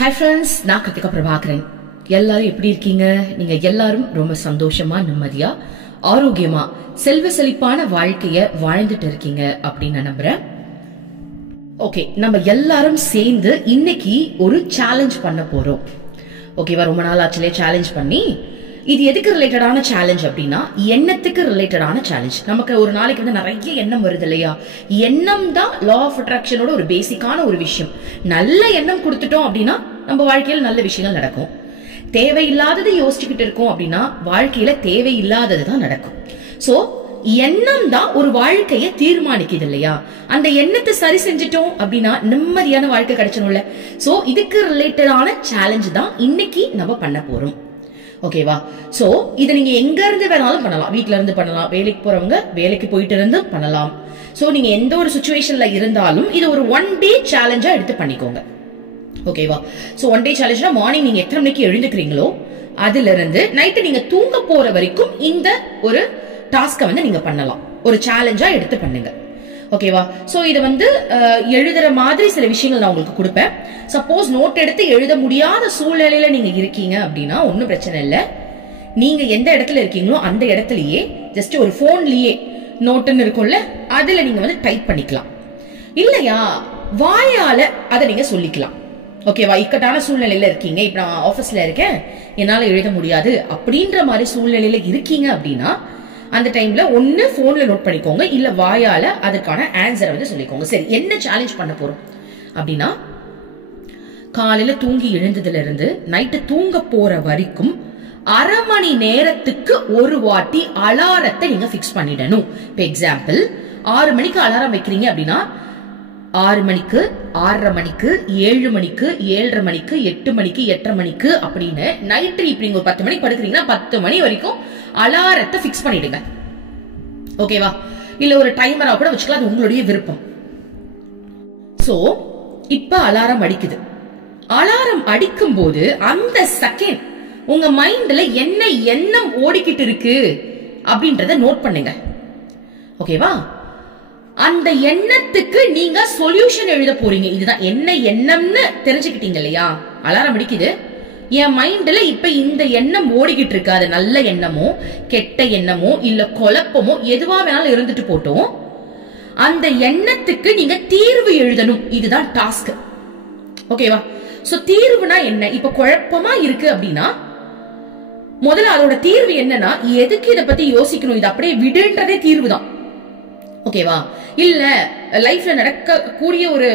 Hi friends, நான் கிருத்திகா பிரபாகரன். எல்லாரும் எப்படி இருக்கீங்க? நீங்க எல்லாரும் ரொம்ப சந்தோஷமா, நிம்மதியா, ஆரோக்கியமா, செல்வ செழிப்பான வாழ்க்கைய வாழ்ந்துட்டு இருக்கீங்க அப்படின்னு நான் நம்புறேன். ஓகே, நம்ம எல்லாரும் சேர்ந்து இன்னைக்கு ஒரு சேலஞ்ச் பண்ண போறோம். ஓகேவா? ரொம்ப நாள் ஆச்சுலே சேலஞ்ச் பண்ணி. இது எதுக்கு ரிலேட்டடான சேலஞ்ச் அப்படின்னா எண்ணத்துக்கு ரிலேட்டடான சேலஞ்ச். நமக்கு ஒரு நாளைக்கு வந்து நிறைய எண்ணம் வருது இல்லையா? எண்ணம் தான் லா ஆஃப் அட்ராக்ஷனோட ஒரு பேசிக்கான ஒரு விஷயம். நல்ல எண்ணம் கொடுத்துட்டோம் அப்படின்னா நம்ம வாழ்க்கையில நல்ல விஷயங்கள் நடக்கும். தேவையில்லாதது யோசிச்சுக்கிட்டு இருக்கோம் அப்படின்னா வாழ்க்கையில தேவையில்லாதது தான் நடக்கும். சோ எண்ணம் தான் ஒரு வாழ்க்கைய தீர்மானிக்குது இல்லையா? அந்த எண்ணத்தை சரி செஞ்சிட்டோம் அப்படின்னா நிம்மதியான வாழ்க்கை கிடைச்சிடும்ல. சோ இதுக்கு ரிலேட்டடான சேலஞ்ச் தான் இன்னைக்கு நம்ம பண்ண போறோம். ஓகேவா? சோ இத நீங்க எங்க இருந்து வேணாலும் பண்ணலாம். வீட்ல இருந்து பண்ணலாம், வேலைக்கு போறவங்க வேலைக்கு போயிட்டு இருந்து பண்ணலாம். சோ நீங்க எந்த ஒரு சிச்சுவேஷன்ல இருந்தாலும் இது ஒரு 1 day சேலஞ்சா எடுத்து பண்ணிக்கோங்க. ஓகேவா? சோ 1 day சேலஞ்ச்னா மார்னிங் நீங்க எத்தனை மணிக்கு எழுந்துக்கிறீங்களோ அதுல இருந்து நைட்டு நீங்க தூங்க போற வரைக்கும் இந்த ஒரு டாஸ்கை வந்து நீங்க பண்ணலாம். ஒரு சேலஞ்சா எடுத்து பண்ணுங்க. ஓகேவா? சோ இது வந்து எழுதுற மாதிரி சில விஷயங்கள் நான் உங்களுக்கு கொடுப்பேன். சப்போஸ் நோட் எடுத்து எழுத முடியாத சூழ்நிலையில நீங்க இருக்கீங்க அப்படின்னா ஒன்னும் பிரச்சனை இல்ல. நீங்க எந்த இடத்துல இருக்கீங்களோ அந்த இடத்துலயே ஜஸ்ட் ஒரு போன்லயே நோட்டுன்னு இருக்கும்ல, அதுல நீங்க வந்து டைப் பண்ணிக்கலாம். இல்லையா வாயால அதை நீங்க சொல்லிக்கலாம். ஓகேவா? இக்கட்டான சூழ்நிலையில இருக்கீங்க, இப்ப நான் ஆபீஸ்ல இருக்கேன், என்னால எழுத முடியாது அப்படின்ற மாதிரி சூழ்நிலையில இருக்கீங்க அப்படின்னா அந்த டைம்ல ஒன்னு போன்ல நோட் பண்ணிக்கோங்க, இல்ல வாயால அதுக்கான ஆன்சரை வந்து சொல்லிக்கோங்க. சரி, என்ன சேலஞ்ச் பண்ண போறோம் அப்படின்னா காலையில தூங்கி எழுந்ததுல இருந்து நைட்டு தூங்க போற வரைக்கும் 1/2 மணி நேரத்துக்கு ஒரு வாட்டி அலாரத்தை நீங்க பிக்ஸ் பண்ணிடணும். இப்ப எக்ஸாம்பிள் 6 மணிக்கு அலாரம் வைக்கிறீங்க அப்படின்னா 6 மணிக்கு, 6:30 மணிக்கு, 7 மணிக்கு, 7:30 மணிக்கு, 8 மணிக்கு, 8:30 மணிக்கு அப்படின்னு நைட்டு இப்ப நீங்க ஒரு 10 மணிக்கு படுக்கிறீங்கன்னா 10 மணி வரைக்கும் அலாரத்தை பிக்ஸ் பண்ணிடுங்க. ஓகேவா? இல்ல ஒரு டைமரா கூட வச்சுக்கலாம், அது உங்களுடைய விருப்பம். சோ இப்ப அலாரம் அடிக்குது. அலாரம் அடிக்கும் போது அந்த செகண்ட் உங்க மைண்ட்ல என்ன எண்ணம் ஓடிக்கிட்டு இருக்கு அப்படின்றத நோட் பண்ணுங்க. ஓகேவா? அந்த எண்ணத்துக்கு நீங்க சொல்யூஷன் எழுத போறீங்க. இதுதான் என்ன எண்ணம்னு தெரிஞ்சுக்கிட்டீங்க இல்லையா? அலாரம் அடிக்குது, என் மைண்ட்ல இப்ப இந்த எண்ணம் ஓடிக்கிட்டு இருக்கு. அது நல்ல எண்ணமோ கெட்ட எண்ணமோ இல்ல குழப்பமோ எதுவா வேணாலும் இருந்துட்டு போட்டோம், அந்த எண்ணத்துக்கு நீங்க தீர்வு எழுதணும். இதுதான் டாஸ்க். ஓகேவா? சோ தீர்வுனா என்ன? இப்ப குழப்பமா இருக்கு அப்படின்னா முதல்ல அதோட தீர்வு என்னன்னா எதுக்கு இத பத்தி யோசிக்கணும், இது அப்படியே விடுன்றதே தீர்வு தான். ஓகேவா? இல்ல லைஃப்ல நடக்க கூடிய ஒரு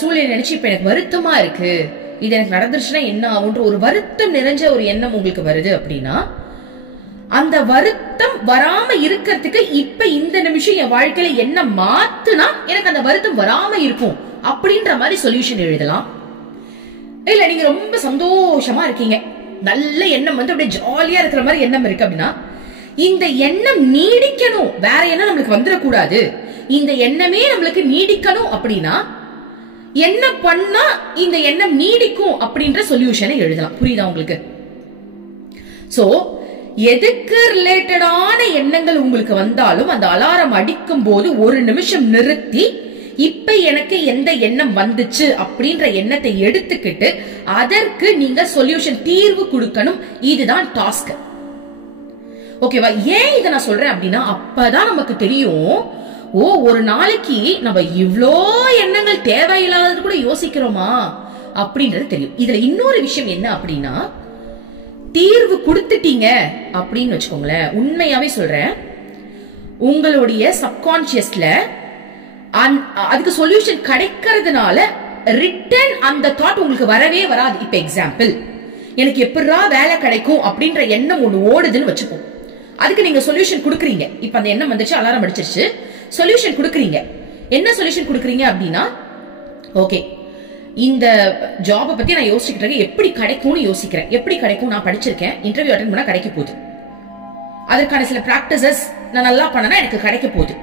சூழ்நிலை நினைச்சு இப்ப எனக்கு வருத்தமா இருக்கு, இது எனக்கு நடந்துருச்சுன்னா என்ன ஆகுன்ற ஒரு வருத்தம் நிறைஞ்ச ஒரு எண்ணம் உங்களுக்கு வருது அப்படின்னா அந்த வருத்தம் வராம இருக்கிறதுக்கு இப்ப இந்த நிமிஷம் என் வாழ்க்கையில என்ன மாத்துனா எனக்கு அந்த வருத்தம் வராம இருக்கும் அப்படின்ற மாதிரி சொல்யூஷன் எழுதலாம். இல்ல நீங்க ரொம்ப சந்தோஷமா இருக்கீங்க, நல்ல எண்ணம் வந்து அப்படியே ஜாலியா இருக்கிற மாதிரி எண்ணம் இருக்கு அப்படின்னா இந்த எண்ணம் நீடிக்கணும், வேற எண்ணம் நம்மளுக்கு வந்துடக்கூடாது, இந்த எண்ணமே நம்மளுக்கு நீடிக்கணும் அப்படின்னா என்ன பண்ணா இந்த எண்ணம் நீடிக்கும் அப்படின்ற சொல்யூஷனை எழுதலாம். புரியுதா உங்களுக்கு? சோ எதுக்கு ரிலேட்டடான எண்ணங்கள் உங்களுக்கு வந்தாலும் அந்த அலாரம் அடிக்கும் போது ஒரு நிமிஷம் நிறுத்தி இப்ப எனக்கு எந்த எண்ணம் வந்துச்சு அப்படின்ற எண்ணத்தை எடுத்துக்கிட்டு அதற்கு நீங்க சொல்யூஷன் தீர்வு கொடுக்கணும். இதுதான் டாஸ்க். ஓகேவா? ஏன் இதை நான் சொல்றேன் அப்படின்னா அப்பதான் நமக்கு தெரியும், ஓ ஒரு நாளைக்கு நம்ம இவ்ளோ எண்ணங்கள் தேவையில்லாதது கூட யோசிக்கிறோமா அப்படின்றது தெரியும். இதுல இன்னொரு விஷயம் என்ன அப்படின்னா தீர்வு கொடுத்துட்டீங்க அப்படின்னு வச்சுக்கோங்களேன், உண்மையாவே சொல்றேன், உங்களுடைய சப்கான்சியஸ்ல அதுக்கு சொல்யூஷன் கிடைக்கிறதுனால ரிட்டன் அந்த தாட் உங்களுக்கு வரவே வராது. இப்ப எக்ஸாம்பிள் எனக்கு எப்படா வேலை கிடைக்கும் அப்படின்ற எண்ணம் ஒண்ணு ஓடுதுன்னு வச்சுப்போம், அதுக்கு நீங்க சொல்யூஷன் கொடுக்குறீங்க. இப்ப அந்த எண்ணம் வந்துச்சு, அலாரம் அடிச்சிருச்சு, சொல்யூஷன் கொடுக்குறீங்க. என்ன சொல்யூஷன் கொடுக்குறீங்க அப்படின்னா ஓகே இந்த ஜாபை பத்தி நான் யோசிச்சுட்டு இருக்கேன், எப்படி கிடைக்கும்னு யோசிக்கிறேன், எப்படி கிடைக்கும், நான் படிச்சிருக்கேன், இன்டர்வியூ அட்டெண்ட் பண்ணா கிடைக்க போகுது, அதற்கான சில பிராக்டிசஸ் நான் நல்லா பண்ணனா எனக்கு கிடைக்க போகுது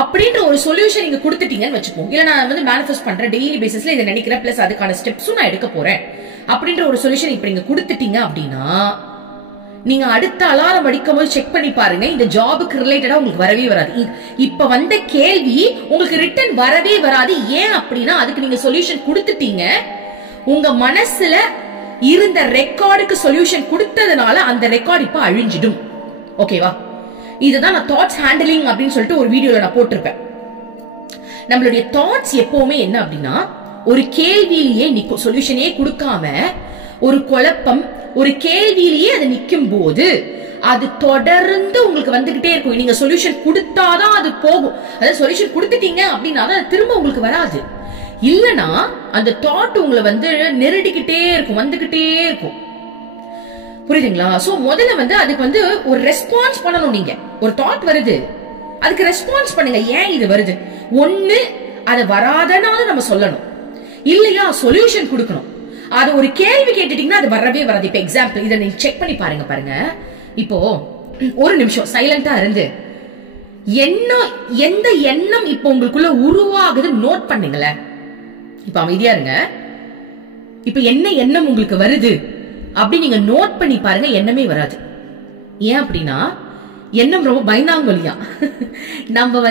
அப்படின்ற ஒரு சொல்யூஷன் நீங்க கொடுத்துட்டீங்கன்னு வச்சுப்போம். இல்ல நான் வந்து மேனிஃபெஸ்ட் பண்றேன், டெய்லி பேசிஸ்ல இதை நினைக்கிறேன், பிளஸ் அதுக்கான ஸ்டெப்ஸும் நான் எடுக்க போறேன் அப்படின்ற ஒரு சொல்யூஷன் இப்ப நீங்க கொடுத்துட்டீங்க அப்படின்னா நீங்க அடுத்த அலாரம் அடிக்கும் போது செக் பண்ணி பாருங்க, இந்த ஜாபுக்கு ரிலேட்டடா உங்களுக்கு வரவே வராது. இப்ப வந்த கேள்வி உங்களுக்கு ரிட்டன் வரவே வராது. ஏன் அப்படின்னா அதுக்கு நீங்க சொல்யூஷன் கொடுத்துட்டீங்க. உங்க மனசுல இருந்த ரெக்கார்டுக்கு சொல்யூஷன் கொடுத்ததுனால அந்த ரெக்கார்ட் இப்ப அழிஞ்சிடும். ஓகேவா? இதுதான் நான் தாட்ஸ் ஹேண்டலிங் அப்படின்னு சொல்லிட்டு ஒரு வீடியோல நான் போட்டிருப்பேன். நம்மளுடைய தாட்ஸ் எப்பவுமே என்ன அப்படின்னா, ஒரு கேள்வியிலேயே நிக்கும், சொல்யூஷனே கொடுக்காம ஒரு குழப்பம், ஒரு கேள்வியிலேயே அது நிக்கும் போது அது தொடர்ந்து உங்களுக்கு வந்துகிட்டே இருக்கும். நீங்க சொல்யூஷன் கொடுத்தாதான் அது போகும். அதாவது சொல்யூஷன் கொடுத்துட்டீங்க அப்படின்னா அது திரும்ப உங்களுக்கு வராது. இல்லனா அந்த தாட் உங்களை வந்து நெருடிக்கிட்டே இருக்கும், வந்துகிட்டே இருக்கும். புரியுதுங்களா? சோ முதல்ல அதுக்கு ஒரு ரெஸ்பான்ஸ் பண்ணணும். நீங்க ஒரு தாட் வருது, அதுக்கு ரெஸ்பான்ஸ் பண்ணுங்க. ஏன் இது வருது? ஒண்ணு அது வராதனால நம்ம சொல்லணும், இல்லையா சொல்யூஷன் கொடுக்கணும். அது ஒரு கேள்வி கேட்டுட்டீங்கன்னா அது வரவே வராது. இப்ப எக்ஸாம்பிள் இதை நீங்க செக் பண்ணி பாருங்க. இப்போ ஒரு நிமிஷம் சைலண்டா இருந்து எந்த எண்ணம் இப்போ உங்களுக்குள்ள உருவாகுது நோட் பண்ணுங்களேன். இப்ப அமைதியா இருங்க. இப்ப என்ன எண்ணம் உங்களுக்கு வருது அப்படி நீங்க நோட் பண்ணி பாருங்க. எண்ணமே வராது. ஏன் அப்படின்னா எண்ணம் ரொம்ப பயந்தாங்கொலியா. நம்ம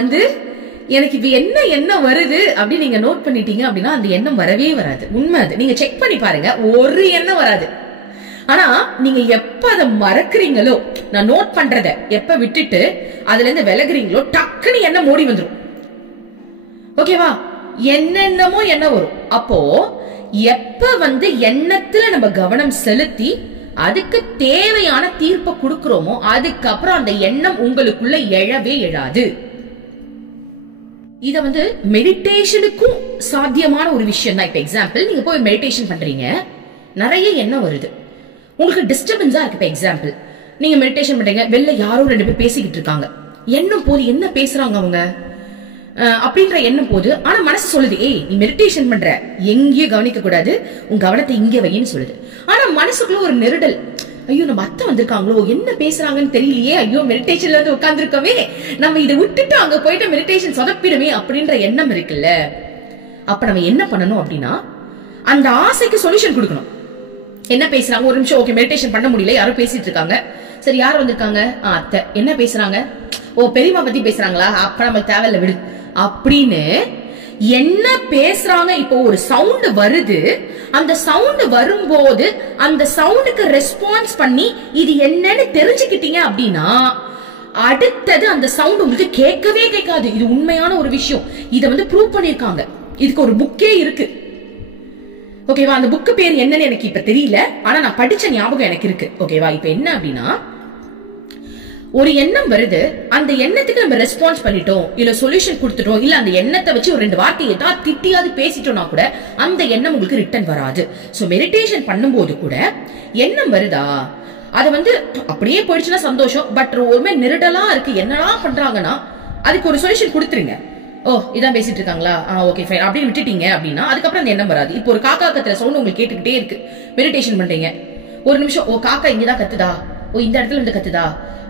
எனக்கு இப்ப என்ன எண்ணம் வருது அப்படி நீங்க நோட் பண்ணிட்டீங்க அப்படின்னா அந்த எண்ணம் வரவே வராது. உண்மை அது. நீங்க செக் பண்ணி பாருங்க, ஒரு எண்ணம் வராது. ஆனா நீங்க எப்ப அதை மறக்கிறீங்களோ, நான் நோட் பண்றத எப்ப விட்டுட்டு அதுல இருந்து விலகுறீங்களோ டக்குன்னு எண்ணம் ஓடி வந்துடும். ஓகேவா? என்னென்னமோ எண்ணம் வரும். அப்போ எப்ப எண்ணத்துல நம்ம கவனம் செலுத்தி அதுக்கு தேவையான தீர்ப்பை கொடுக்கிறோமோ அதுக்கப்புறம் அந்த எண்ணம் உங்களுக்குள்ள எழவே எழாது. இத மெடிடேஷனுக்கும் சாத்தியமான ஒரு விஷயம் தான். இப்ப எக்ஸாம்பிள் நீங்க போய் மெடிடேஷன் பண்றீங்க, நிறைய எண்ணம் வருது, உங்களுக்கு டிஸ்டர்பன்ஸா இருக்கு. இப்ப எக்ஸாம்பிள் நீங்க மெடிடேஷன் பண்றீங்க, வெளில யாரோ 2 பேர் பேசிக்கிட்டு இருக்காங்க, எண்ணம் போது என்ன பேசுறாங்க அவங்க அப்படின்ற எண்ணம் போது. ஆனா மனசு சொல்லுது, ஏய் நீ மெடிடேஷன் பண்ற, எங்கேயும் கவனிக்க கூடாது, உன் கவனத்தை இங்கே வைன்னு சொல்லுது. ஆனா மனசுக்குள்ள ஒரு நெருடல், ஐயோ நம்ம அத்தை வந்திருக்காங்களோ, என்ன பேசுறாங்கன்னு தெரியலையே, ஐயோ மெடிடேஷன்ல உட்கார்ந்து இருக்கவே, நம்ம இதை விட்டுட்டு அங்க போயிட்டு மெடிடேஷன் சொதப்பிடுமே அப்படின்ற எண்ணம் இருக்குல்ல. அப்ப நம்ம என்ன பண்ணணும் அப்படின்னா அந்த ஆசைக்கு சொல்யூஷன் கொடுக்கணும். என்ன பேசுறாங்க, ஒரு நிமிஷம், ஓகே மெடிடேஷன் பண்ண முடியல, யாரும் பேசிட்டு இருக்காங்க, சரி யார் வந்திருக்காங்க, அத்தை, என்ன பேசுறாங்க, ஓ பெரியமா பத்தி பேசுறாங்களா, அப்ப நமக்கு தேவையில்ல விடு அப்படின்னு என்ன பேசுறாங்க. இப்போ ஒரு சவுண்ட் வருது, அந்த சவுண்ட் வரும்போது அந்த சவுண்டுக்கு ரெஸ்பான்ஸ் பண்ணி இது என்னன்னு தெரிஞ்சுக்கிட்டீங்க அப்படின்னா அடுத்தது அந்த சவுண்ட் உங்களுக்கு கேட்கவே கேட்காது. இது உண்மையான ஒரு விஷயம். இதை ப்ரூவ் பண்ணிருக்காங்க. இதுக்கு ஒரு புக்கே இருக்கு. ஓகேவா? அந்த புக்கு பேர் என்னன்னு எனக்கு இப்ப தெரியல, ஆனா நான் படிச்ச ஞாபகம் எனக்கு இருக்கு. ஓகேவா? இப்ப என்ன அப்படின்னா ஒரு எண்ணம் வருது, அந்த எண்ணத்துக்கு நம்ம ரெஸ்பான்ஸ் பண்ணிட்டோம், இல்ல சொல்யூஷன் கொடுத்துட்டோம், இல்ல அந்த எண்ணத்தை வச்சு ஒரு 2 வார்த்தை ஏதாவது திட்டியாவது பேசிட்டோம்னா கூட அந்த எண்ணம் உங்களுக்கு ரிட்டர்ன் வராது. சோ மெடிடேஷன் பண்ணும்போது கூட எண்ணம் வருதா, அது அப்படியே போயிடுச்சுன்னா சந்தோஷம். பட் ஒருமே நெருடலா இருக்கு, என்னடா பண்றாங்கன்னா அதுக்கு ஒரு சொல்யூஷன் கொடுத்துருங்க. ஓ இதான் பேசிட்டு இருக்காங்களா, ஓகே ஃபைன் அப்படின்னு விட்டுட்டீங்க அப்படின்னா அதுக்கப்புறம் அந்த எண்ணம் வராது. இப்போ ஒரு காக்கா கத்துற சவுண்ட் உங்களுக்கு கேட்டுக்கிட்டே இருக்கு, மெடிடேஷன் பண்றீங்க, ஒரு நிமிஷம், ஓ காக்கா இங்கதான் கத்துதா, ஓ இந்த இடத்துல இருந்து கத்துதா,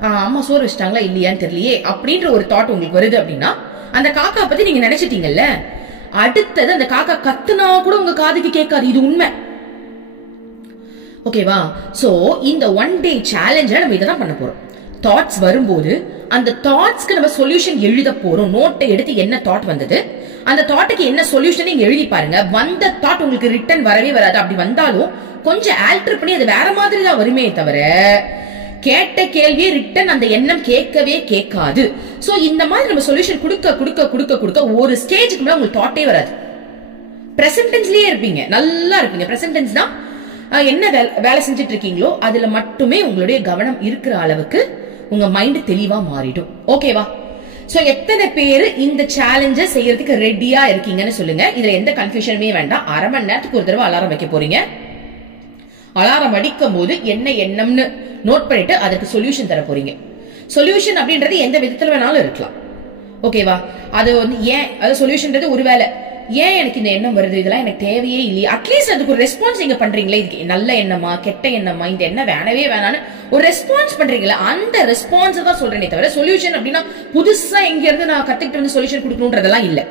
அம்மா சோறு வச்சிட்டாங்களா இல்லையான்னு தெரியலையே அப்படின்ற ஒரு தாட் உங்களுக்கு வருது அப்படின்னா அந்த காக்கா பத்தி நீங்க நினைச்சிட்டீங்கல்ல, அடுத்தது அந்த காக்கா கத்துனா கூட உங்க காதுக்கு கேட்காது. இது உண்மை. ஓகேவா? சோ இந்த 1 day சேலஞ்ச் நம்ம இதான் பண்ண போறோம். தாட்ஸ் வரும்போது அந்த தாட்ஸ்க்கு நம்ம சொல்யூஷன் எழுத போறோம். நோட்டை எடுத்து என்ன தாட் வந்தது, அந்த தாட்டுக்கு என்ன சொல்யூஷன் நீங்க எழுதி பாருங்க. வந்த தாட் உங்களுக்கு ரிட்டர்ன் வரவே வராது. அப்படி வந்தாலும் கொஞ்சம் ஆல்டர் பண்ணி அது வேற மாதிரி தான் வருமே தவிர கேட்ட கேள்வியே ரிட்டர்ன் அந்த எண்ணம் கேட்கவே கேட்காது. சோ இந்த மாதிரி நம்ம சொல்யூஷன் கொடுக்க கொடுக்க கொடுக்க கொடுக்க ஒரு ஸ்டேஜுக்கு மேல உங்களுக்கு தாட்டே வராது. பிரசன்ட் டென்ஸ்லயே இருப்பீங்க, நல்லா இருப்பீங்க. பிரசன்ட் டென்ஸ் தான் என்ன வேலை செஞ்சுட்டு இருக்கீங்களோ அதுல மட்டுமே உங்களுடைய கவனம் இருக்கிற அளவுக்கு உங்க மைண்ட் தெளிவா மாறிடும். ஓகேவா? சோ எத்தனை பேரு இந்த சேலஞ்ச செய்யறதுக்கு ரெடியா இருக்கீங்கன்னு சொல்லுங்க. இதுல எந்த கன்ஃபியூஷனுமே வேண்டாம். 1/2 மணி நேரத்துக்கு ஒரு தடவை அலாரம் வைக்க போறீங்க. அலாரம் அடிக்கும் போது என்ன எண்ணம்னு நோட் பண்ணிட்டு அதற்கு சொல்யூஷன் தர போறீங்க. சொல்யூஷன் அப்படின்றது எந்த விதத்துல வேணாலும் இருக்கலாம். ஓகேவா? அது ஏன் அது சொல்யூஷன்றது ஒருவேளை ஏன் எனக்கு இந்த எண்ணம் வருது, இதெல்லாம் எனக்கு தேவையே இல்லையா, அட்லீஸ்ட் அதுக்கு ஒரு ரெஸ்பான்ஸ் நீங்க பண்றீங்களே, இதுக்கு நல்ல எண்ணமா கெட்ட எண்ணமா, இந்த எண்ணம் வேணவே வேணான்னு ஒரு ரெஸ்பான்ஸ் பண்றீங்களா, அந்த ரெஸ்பான்ஸ் தான் சொல்றேனே தவிர சொல்யூஷன் அப்படின்னா புதுசா எங்க இருந்து நான் கத்துக்கிட்டு வந்து சொல்யூஷன் கொடுக்கணும்ன்றதெல்லாம் இல்ல.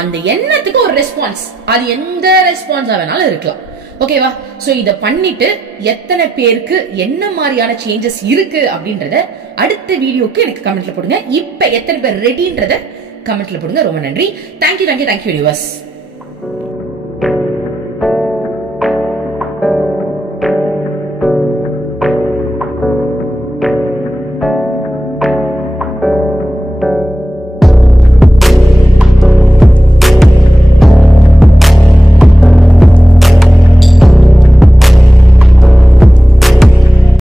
அந்த எண்ணத்துக்கு ஒரு ரெஸ்பான்ஸ், அது எந்த ரெஸ்பான்ஸா வேணாலும் இருக்கலாம். ஓகேவா? சோ இத பண்ணிட்டு எத்தனை பேருக்கு என்ன மாதிரியான சேஞ்சஸ் இருக்கு அப்படின்றத அடுத்த வீடியோக்கு எனக்கு கமெண்ட்ல போடுங்க. இப்ப எத்தனை பேர் ரெடின்றத கமெண்ட்ல போடுங்க. ரொம்ப நன்றி. Thank you universe.